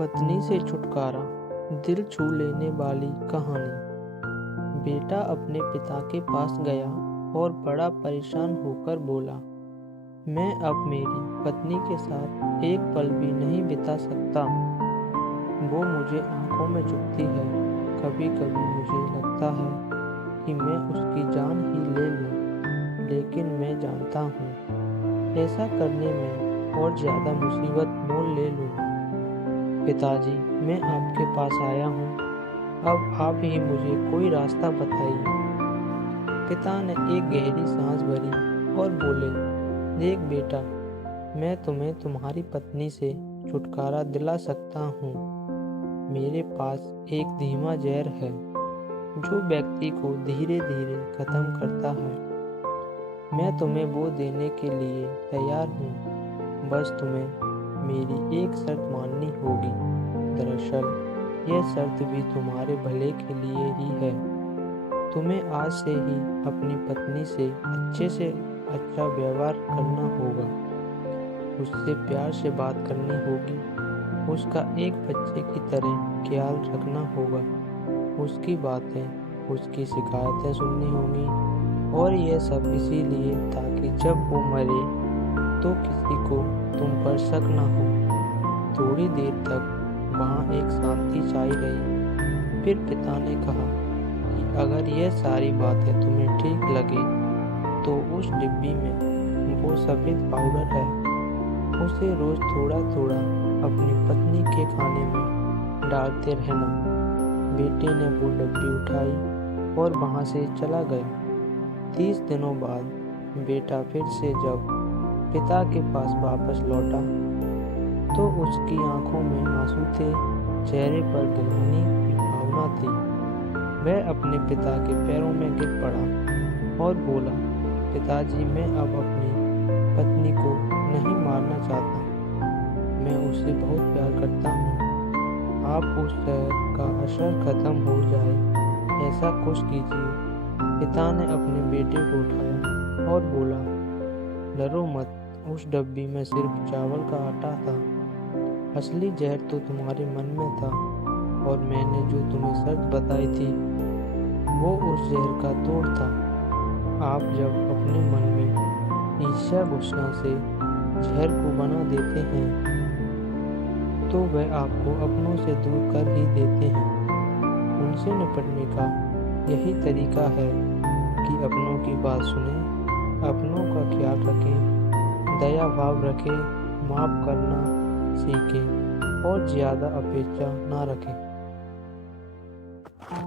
पत्नी से छुटकारा, दिल छू लेने वाली कहानी। बेटा अपने पिता के पास गया और बड़ा परेशान होकर बोला, मैं अब मेरी पत्नी के साथ एक पल भी नहीं बिता सकता। वो मुझे आंखों में चुभती है। कभी कभी मुझे लगता है कि मैं उसकी जान ही ले लूं, लेकिन मैं जानता हूँ ऐसा करने में और ज़्यादा मुसीबत मोल ले लूँगा। पिताजी, मैं आपके पास आया हूँ, अब आप ही मुझे कोई रास्ता बताइए। पिता ने एक गहरी सांस भरी और बोले, देख बेटा, मैं तुम्हें तुम्हारी पत्नी से छुटकारा दिला सकता हूँ। मेरे पास एक धीमा जहर है जो व्यक्ति को धीरे धीरे खत्म करता है। मैं तुम्हें वो देने के लिए तैयार हूँ, बस तुम्हें मेरी एक शर्त माननी होगी। दरअसल यह शर्त भी तुम्हारे भले के लिए ही है। तुम्हें आज से ही अपनी पत्नी से अच्छा व्यवहार करना होगा, उससे प्यार से बात करनी होगी, उसका एक बच्चे की तरह ख्याल रखना होगा, उसकी बातें, उसकी शिकायतें सुननी होंगी। और यह सब इसीलिए ताकि जब वो मरे तो किसी को तुम पर शक ना हो। थोड़ी देर तक वहाँ एक शांति छाई रही। फिर पिता ने कहा कि अगर यह सारी बातें तुम्हें ठीक लगे तो उस डिब्बी में वो सफ़ेद पाउडर है, उसे रोज़ थोड़ा थोड़ा अपनी पत्नी के खाने में डालते रहना। बेटे ने वो डिब्बी उठाई और वहाँ से चला गया। 30 दिनों बाद बेटा फिर से जब पिता के पास वापस लौटा तो उसकी आंखों में आंसू थे, चेहरे पर गिलानी की भावना थी। वह अपने पिता के पैरों में गिर पड़ा और बोला, पिताजी, मैं अब अपनी पत्नी को नहीं मारना चाहता, मैं उससे बहुत प्यार करता हूँ। आप उस जहर का असर खत्म हो जाए ऐसा कुछ कीजिए। पिता ने अपने बेटे को उठाया और बोला, डरो मत, उस डब्बी में सिर्फ चावल का आटा था। असली जहर तो तुम्हारे मन में था, और मैंने जो तुम्हें शर्त बताई थी वो उस जहर का तोड़ था। आप जब अपने मन में ईर्ष्या गुस्सा से जहर को बना देते हैं तो वह आपको अपनों से दूर कर ही देते हैं। उनसे निपटने का यही तरीका है कि अपनों की बात सुनें, अपनों का ख्याल रखें, दया भाव रखें, माफ़ करना सीखें और ज़्यादा अपेक्षा ना रखें।